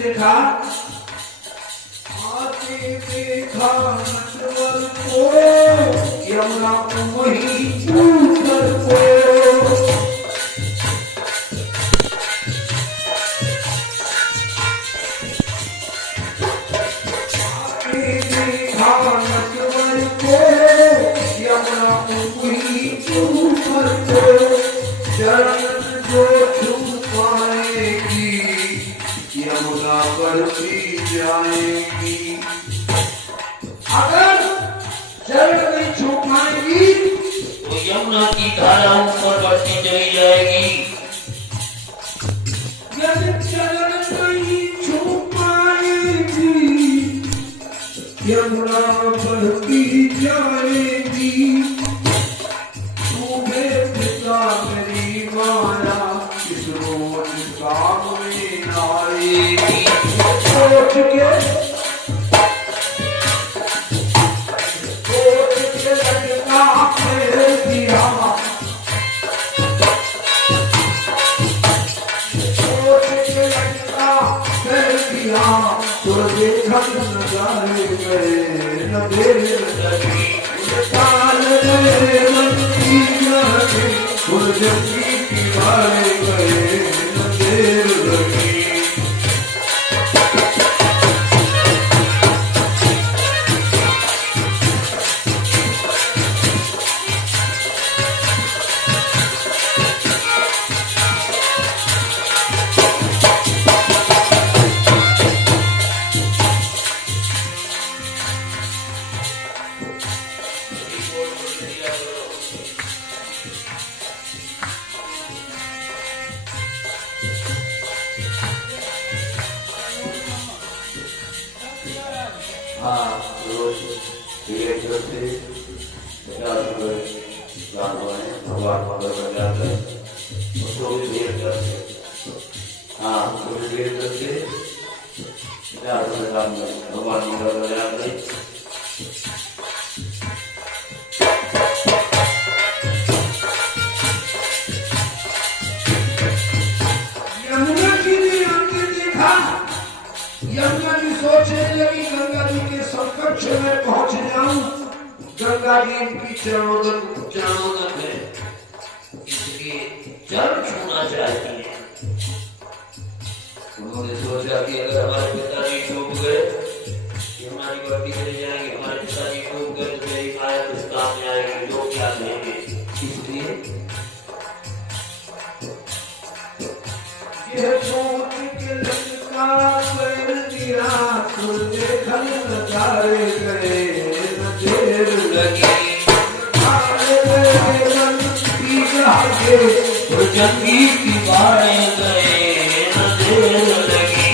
देखा आते देखा नटवर को यमुना को वही ऊपर को आते देखा नटवर को यमुना को वही ऊपर को चरण जो छू पाएगी यमुना बढ़ती जाएगी। अगर चरण नहीं छू पाएगी तो यमुना की धारा ऊपर बढ़ती चली जाएगी। यदि चरण नहीं छू पाएगी यमुना बढ़ती जाएगी। तूने पिता मेरी माया इस रोज काम में आएगी। सोच के लगना फेर दिया सोच के लगना फेर दिया तो देखा नजारे गए न देर लगी काल गए मंदी लगे जगी दीवारे गए न देर लगी। हाँ रोज धीरे धीरे भगवान मगर बन जाते हैं उसको भी धीरे करते। हाँ थोड़ी देर करके भगवान मगर बन जाते। यमुना जी ने आके देखा यमुना जी सोचने लगी गंगा जी के समकक्ष में पहुंच जाऊं। गंगा जी इनकी चरणोदक है इसके चरण छूना चाहती है। उन्होंने सोचा कि अगर हमारे पिताजी डूब गए यमुना जी बढ़ती चली जाएंगे, हमारे पिताजी डूब गए तो मेरी माया किस काम में आएगी, लोग क्या कहेंगे। इसलिए यह सोच के लंका पर गिरा तो देखल नजारे गए न देर लगी तो जंगी दीवारे गए न देर लगी।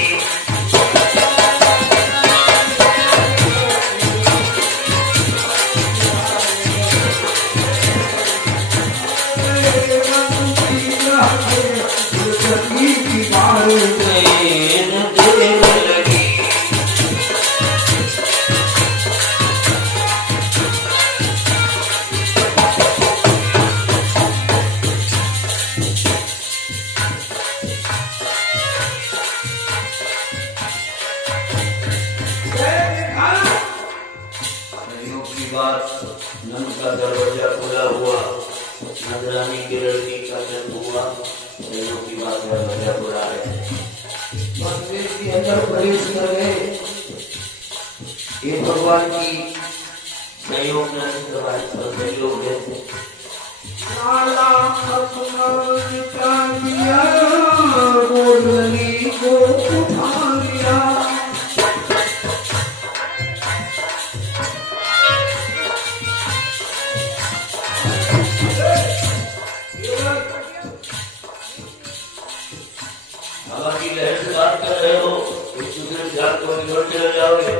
नंद का दरवाजा खुला हुआ, नजरानी की लड़की का जन्म हुआ। की बात दरवाजा खुला है, मंदिर के अंदर प्रवेश कर गए। ये भगवान की सहयोग है। काला अपमान का लिया गोदली को उठा लिया। हवा की लहर से बात कर रहे हो, एक दूसरे घर को छोड़ चले जाओगे?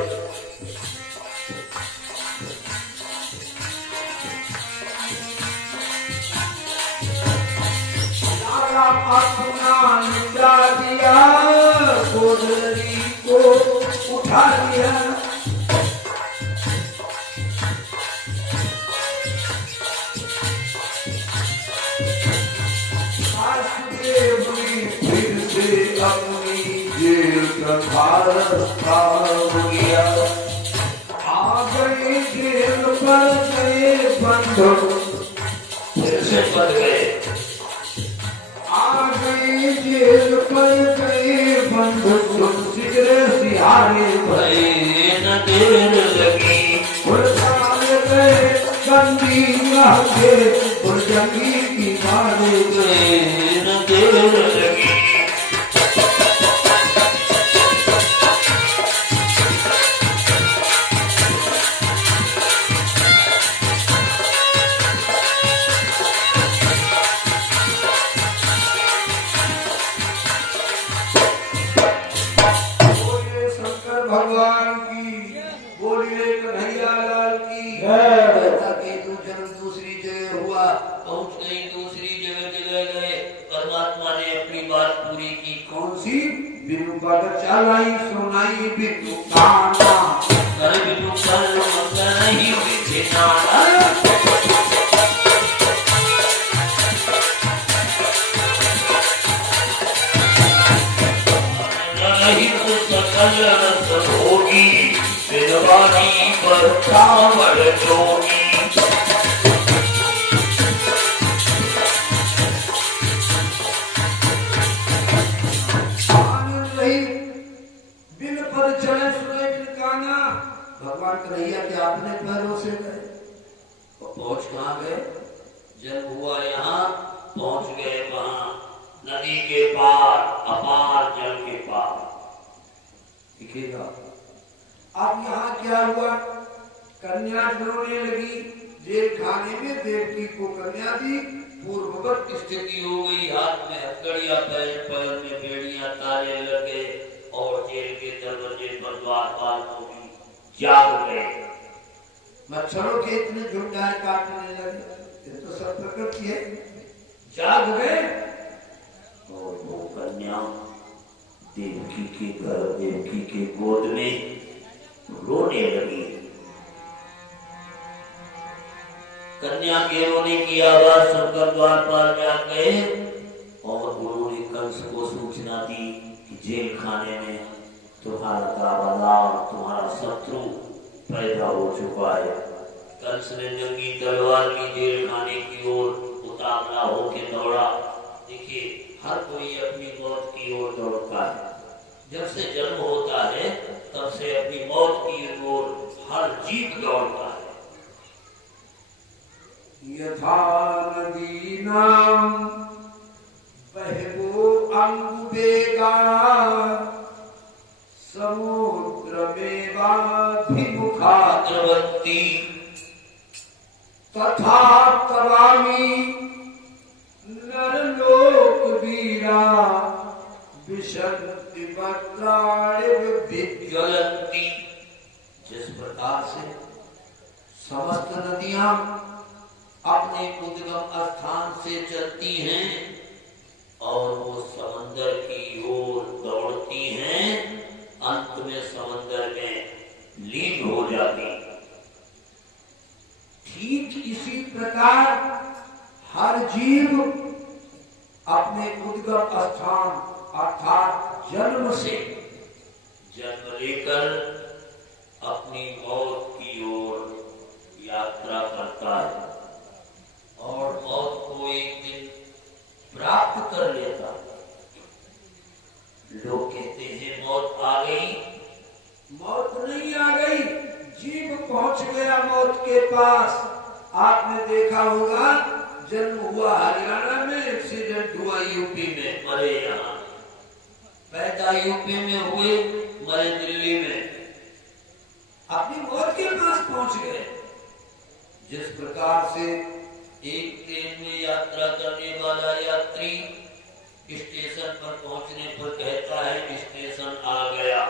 अपना निपटा दिया, गोदरी को उठा लिया। वासुदेव ने फिर से अपनी जेल का रास्ता किया। आ गए जेल पर गए बंधु, फिर से बंध गए। आ गए जेल पर गए बंधु, सिगरे सिहारे भरे न देर लगी। उड़ाले गए बंदी के, जंगी की मारे गए न देर लगी। भगवान की, बोलिए कन्हैया लाल की। कहता कि तू जन्म दूसरी जगह हुआ, पहुंच गई दूसरी जगह चले गए। परमात्मा ने अपनी बात पूरी की। कौन सी? बिनु बड़ चलाई सुनाई बिनु गाना, अरे बिनु कल मंगा नहीं बिछे नाना। नहीं तो सकल रस होगी, बिनवानी पर कांवड़ जोगी। बिन पद चले सुने बिन गाना। भगवान कन्हैया के अपने पैरों से गए। पहुंच कहाँ गए? जन्म हुआ यहाँ, पहुंच गए वहां नदी के पार, अपार जल के पार। दिखेगा अब यहाँ क्या हुआ? कन्या रोने लगी। जेल खाने में देवकी को कन्या दी। पूर्ववत स्थिति हो गई। हाथ में हथकड़ियां, पैर में बेड़ियां, ताले लगे और जेल के दरवाजे पर द्वारपाल होगी। जाग गए। मच्छरों के इतने झुंडाए काटने लगे। ये तो सब प्रकृति है। जाग गए और वो कन्या देवकी के घर, देवकी के गोद में रोने लगी। कन्या के रोने की आवाज सुनकर द्वारपाल जाग गए और उन्होंने कंस को सूचना दी कि जेल खाने में तुम्हारा दावादार, तुम्हारा शत्रु पैदा हो चुका है। कंस ने नंगी तलवार की जेल खाने की ओर उतावला होके दौड़ा। देखिए, हर कोई अपनी मौत की ओर दौड़ता है। जब से जन्म होता है तब से अपनी मौत की ओर हर जीव दौड़ता है। यथा नदी नाम बहवो अंगुबेगा, समुद्र में वाभिमुखा द्रवती तथा तवामी नरलोक वीरा, विशन्ति वक्त्राणि ज्वलंती। जिस प्रकार से समस्त नदियां अपने उद्गम स्थान से चलती हैं और वो समंदर की ओर दौड़ती हैं, अंत में समंदर में लीन हो जाती। ठीक इसी प्रकार हर जीव अपने उद्गम स्थान अर्थात जन्म से जन्म लेकर अपनी मौत की ओर यात्रा करता है और मौत को एक दिन प्राप्त कर लेता है। लोग कहते हैं मौत आ गई। मौत नहीं आ गई, जीव पहुंच गया मौत के पास। आपने देखा होगा जन्म हुआ हरियाणा में, एक्सीडेंट हुआ यूपी में, मरे यहाँ। पैदा यूपी में हुए, मरे दिल्ली में। अपनी मौत के पास पहुंच गए। जिस प्रकार से एक ट्रेन में यात्रा करने वाला यात्री स्टेशन पर पहुंचने पर कहता है स्टेशन आ गया,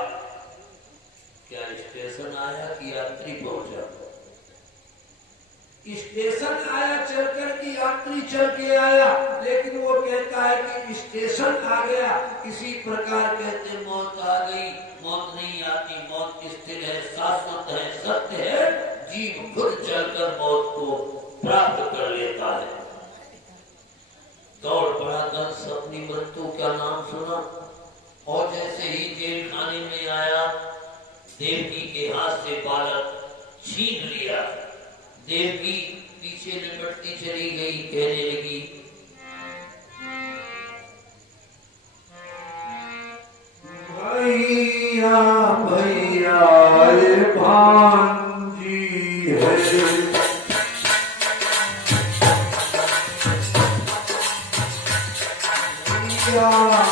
स्टेशन आया चलकर की यात्री चल के आया, लेकिन वो कहता है कि स्टेशन आ गया। इसी प्रकार कहते मौत आ गई, मौत नहीं आती, मौत स्थिर है, शाश्वत है, सत्य है। जीव खुद चलकर मौत को प्राप्त कर लेता है। दौड़ पड़ा कंस, अपनी मृत्यु का नाम सुना और जैसे ही जेल खाने में आया, देवकी के हाथ से बालक छीन लिया। देवकी पीछे लिपटती चली गई, कहने लगी, भैया भैया ये भांजी है, भैया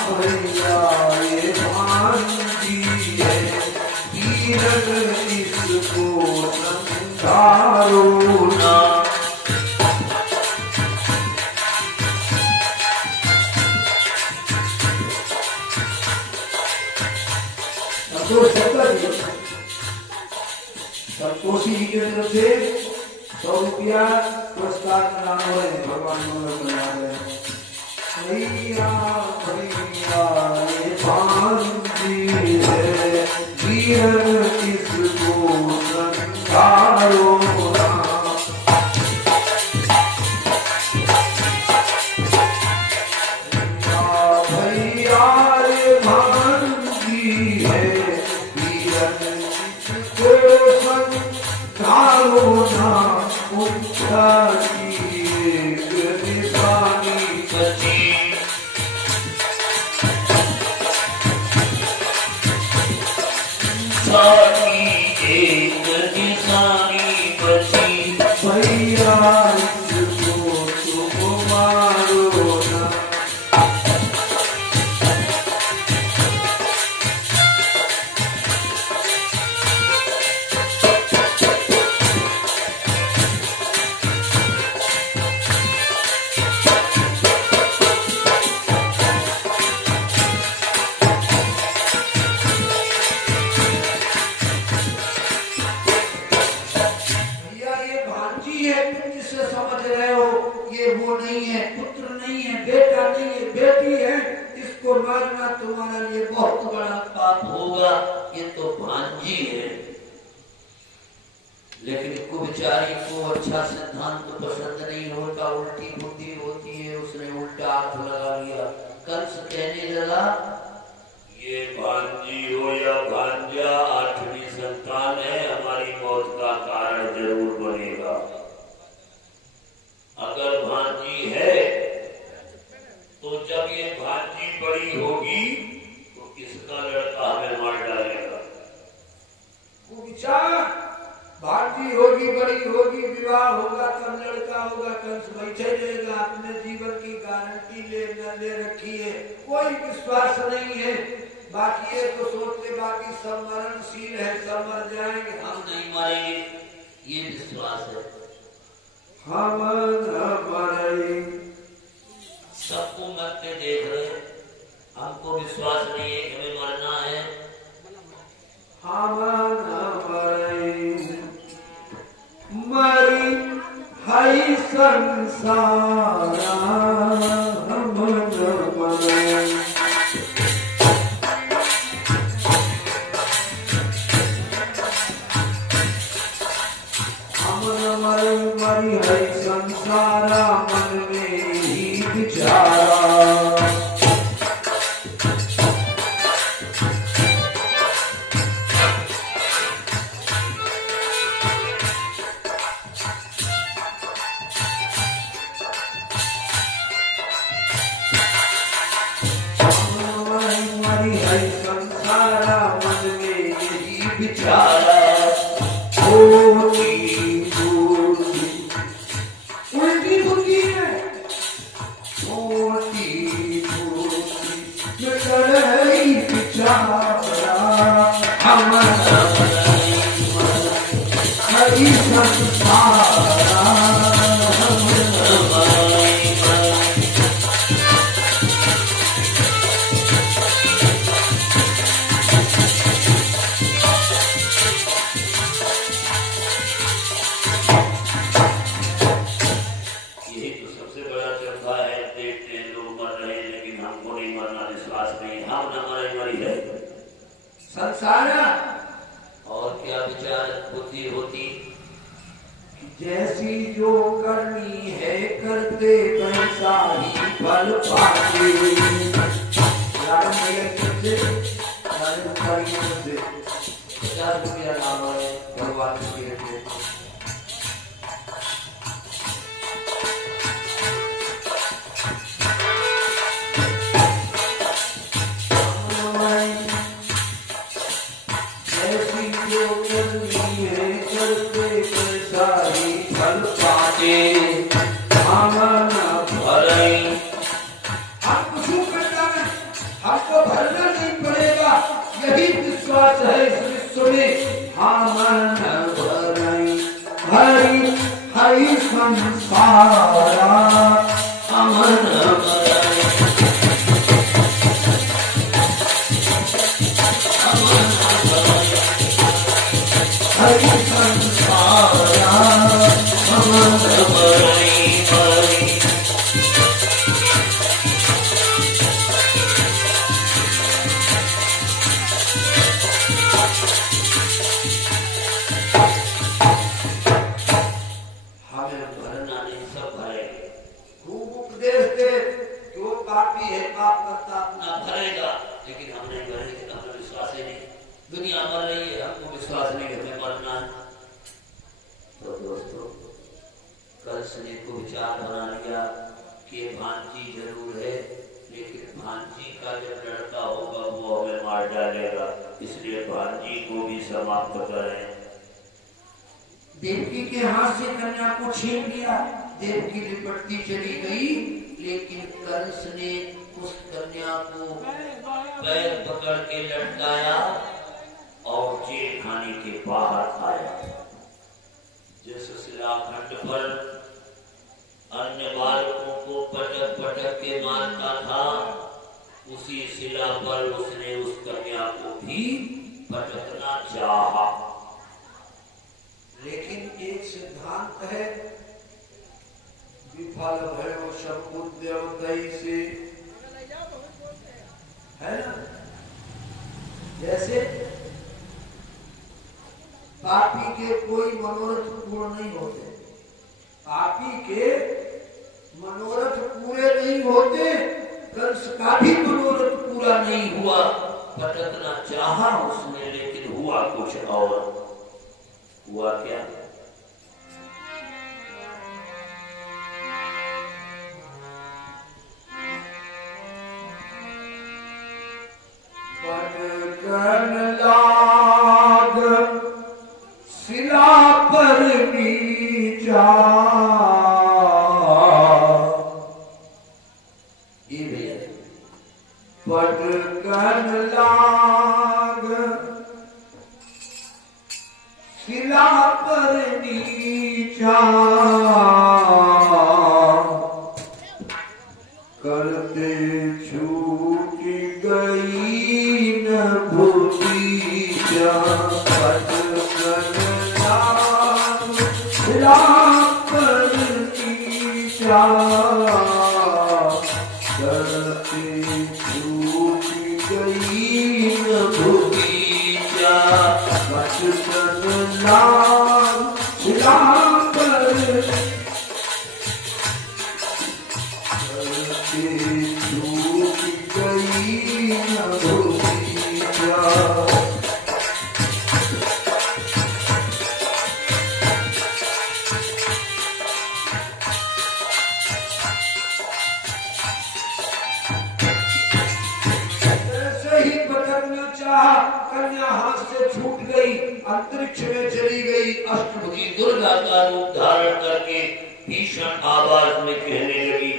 भैया ये भांजी है, किरण इसको संसारो ना। संतोषी जी की तरफ से 100 रुपया पुरस्कार का नाम है। भगवान मंगल बना रहे। भैया भैया ये भांजी है, वीर इसको संसारो ना। भैया ये भांजी है, कारोना उठा की एक निशानी बची। सारी एक निशानी बची। भैया इसको तुम मारो ना। मारना तुम्हारे लिए बहुत बड़ा पाप होगा। ये तो भांजी है, लेकिन को बेचारी को अच्छा सिद्धांत पसंद नहीं होता, उल्टी बुद्धि होती है, उसने उल्टा हाथ लगा लिया। कंस कहने लगा, ये भांजी हो या भांजा, 8वीं संतान है, हमारी मौत का कारण जरूर बनेगा। अगर भांजी है तो जब ये भांजी बड़ी होगी तो इसका लड़का हमें मार डालेगा। वो विचार, भांजी होगी, बड़ी होगी, विवाह होगा, तब लड़का होगा। कंस बैठे रहेगा, अपने जीवन की गारंटी ले रखी है, कोई विश्वास नहीं है। बाकी ये तो सोचते बाकी सब मरणशील है, सब मर जाएंगे, हम नहीं मरेंगे, ये विश्वास है। हम न मरे, सबको मरते देख रहे, हमको विश्वास नहीं है कि हमें मरना है। हम न मरे, मरी है संसार, हम न मरे। हम न मरे, मरी है संसार, मन में ही विचारा। मरी है संसारा, मन में यही विचारा। उल्टी बुद्धि है, विचारा। हम हरी संसारा, संसारा और क्या विचार बुद्धि होती? जैसी जो करनी है करते वैसा ही फल पाते। ₹50 लाभ है भगवान के लिए। जैसी जो करनी है करते वैसा ही फल पाते। आमन भरई हमको शू करना है, हमको भरना नहीं पड़ेगा, यही विश्वास है इस विश्व में। आमन भरई हरि हरि संसारा अमन भरई हरि संसारा अमन भरई भरई हमें भरना नहीं, सब भरे। खूब उपदेश दे कि वो पापी है, पाप करता अपना भरेगा, लेकिन हम नहीं भरेंगे तो हमें विश्वास ही नहीं। दुनिया मर रही है, हमको विश्वास नहीं कि हमें मरना है। तो दोस्तों, कंस ने को विचार बना लिया कि भांजी जरूर है, लेकिन भांजी का जब लड़का होगा वो हमें मार डालेगा, इसलिए भांजी को भी समाप्त करें। देवकी के हाथ से कन्या को छीन लिया। देवकी लिपटती चली गई, लेकिन कंस ने उस कन्या को पैर पकड़ के लटकाया और जेल खाने के बाहर आया। जिस शिलाखंड पर अन्य बालकों को पटक पटक के मारता था, उसी शिला पर उसने उस कन्या को भी पटकना चाहा। लेकिन एक सिद्धांत है, विफल भयो सब उद्यम तैसे, है ना। जैसे पापी के कोई मनोरथ पूर्ण नहीं होते, पापी के मनोरथ पूरे नहीं होते, कंस का भी मनोरथ पूरा नहीं हुआ। पटकना चाहा उसने, लेकिन हुआ कुछ और। हुआ क्या? पटकन लाग शिला पर नीचा। ये भैया पटकन लाग शिला पर नीचा। करते छूट गई न भूतिया। पटकन लाग शिला पर नीचा। करते छूट गई न भूतिया। पटकन लाग शिला पर छूट गई न भूतिया। ऐसे ही पटकना चाहा, कन्या हाथ से छूट गई, अंतरिक्ष में चली गई। अष्टभुजी दुर्गा का रूप धारण करके भीषण आवाज में कहने लगी,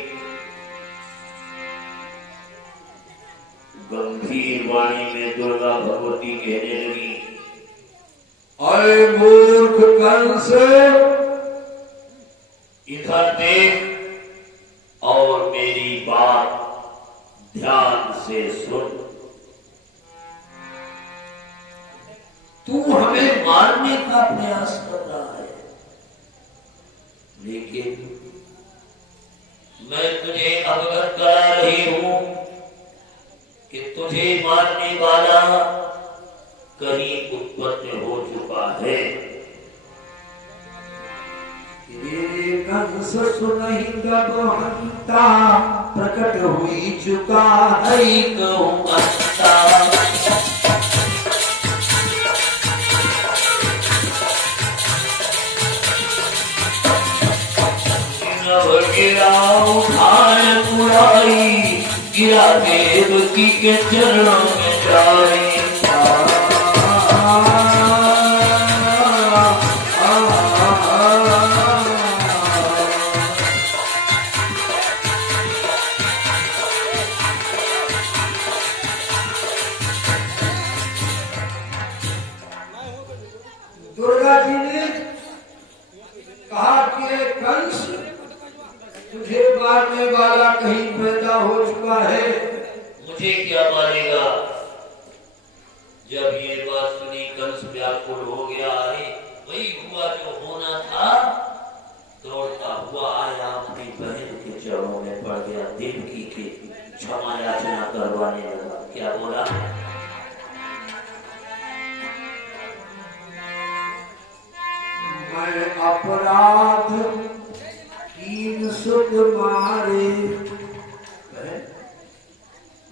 गंभीर वाणी में दुर्गा भगवती कहने लगी, अरे मूर्ख कंस, इधर देख और मेरी बात ध्यान से सुन। तू हमें मारने का प्रयास कर रहा है, लेकिन मैं तुझे अवगत करा रही हूं कि तुझे मारने वाला कहीं उत्पन्न हो चुका है। ये कंस सुनहि तब हंता प्रकट हुई चुका है कहूँ अंता गिरा उठाए बुराई, गिरा देवकी के चरणों में जाए। दुर्गा जी ने कहा कि कंस तुझे मारने वाला कहीं पैदा हो चुका है। मुझे क्या मारेगा? जब ये बात सुनी कंस व्याकुल हो गया है। वही हुआ जो होना था। दौड़ता हुआ आया, अपनी बहन के चरणों में पड़ गया, देवकी के क्षमा याचना करवाने लगा। क्या बोला? मैं अपराध कीन सुख मारे,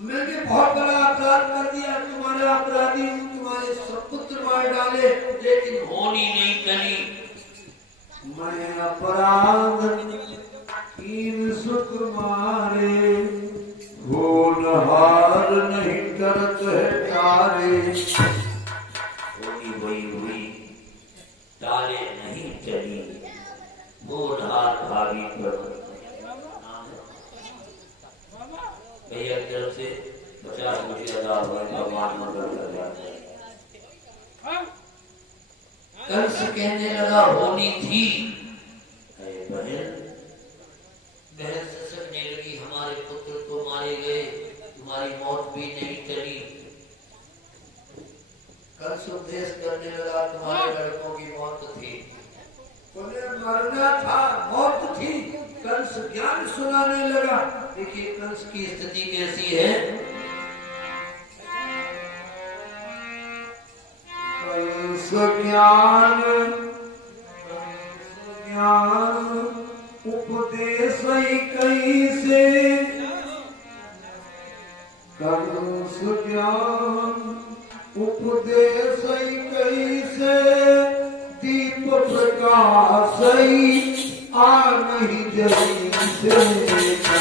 मैंने बहुत बड़ा अपराध कर दिया। तुम्हारा अपराधी तुम्हारे सपुत्र मार डाले, लेकिन होनी नहीं करी। मैं अपराध कीन सुख मारे, होनहार नहीं करत है तारे। होनी वही हुई, ताले नहीं चली। होनहार भाभी पर भैया की तरफ से 50,000 भगवान मंगल कर जाते। कंस कहने लगा होनी थी। बहन बहन ससकने लगी, हमारे पुत्र तो मारे गए, तुम्हारी मौत भी नहीं चली। कंस उपदेश करने लगा, तुम्हारे लड़कों की मौत थी, उन्हें मरना था, मौत थी। कंस ज्ञान सुनाने लगा। देखिए कंस की स्थिति कैसी है। कंस ज्ञान उपदेश कैसे, कंस ज्ञान उपदेश कैसे, दीप प्रकाश आ नहीं जली से।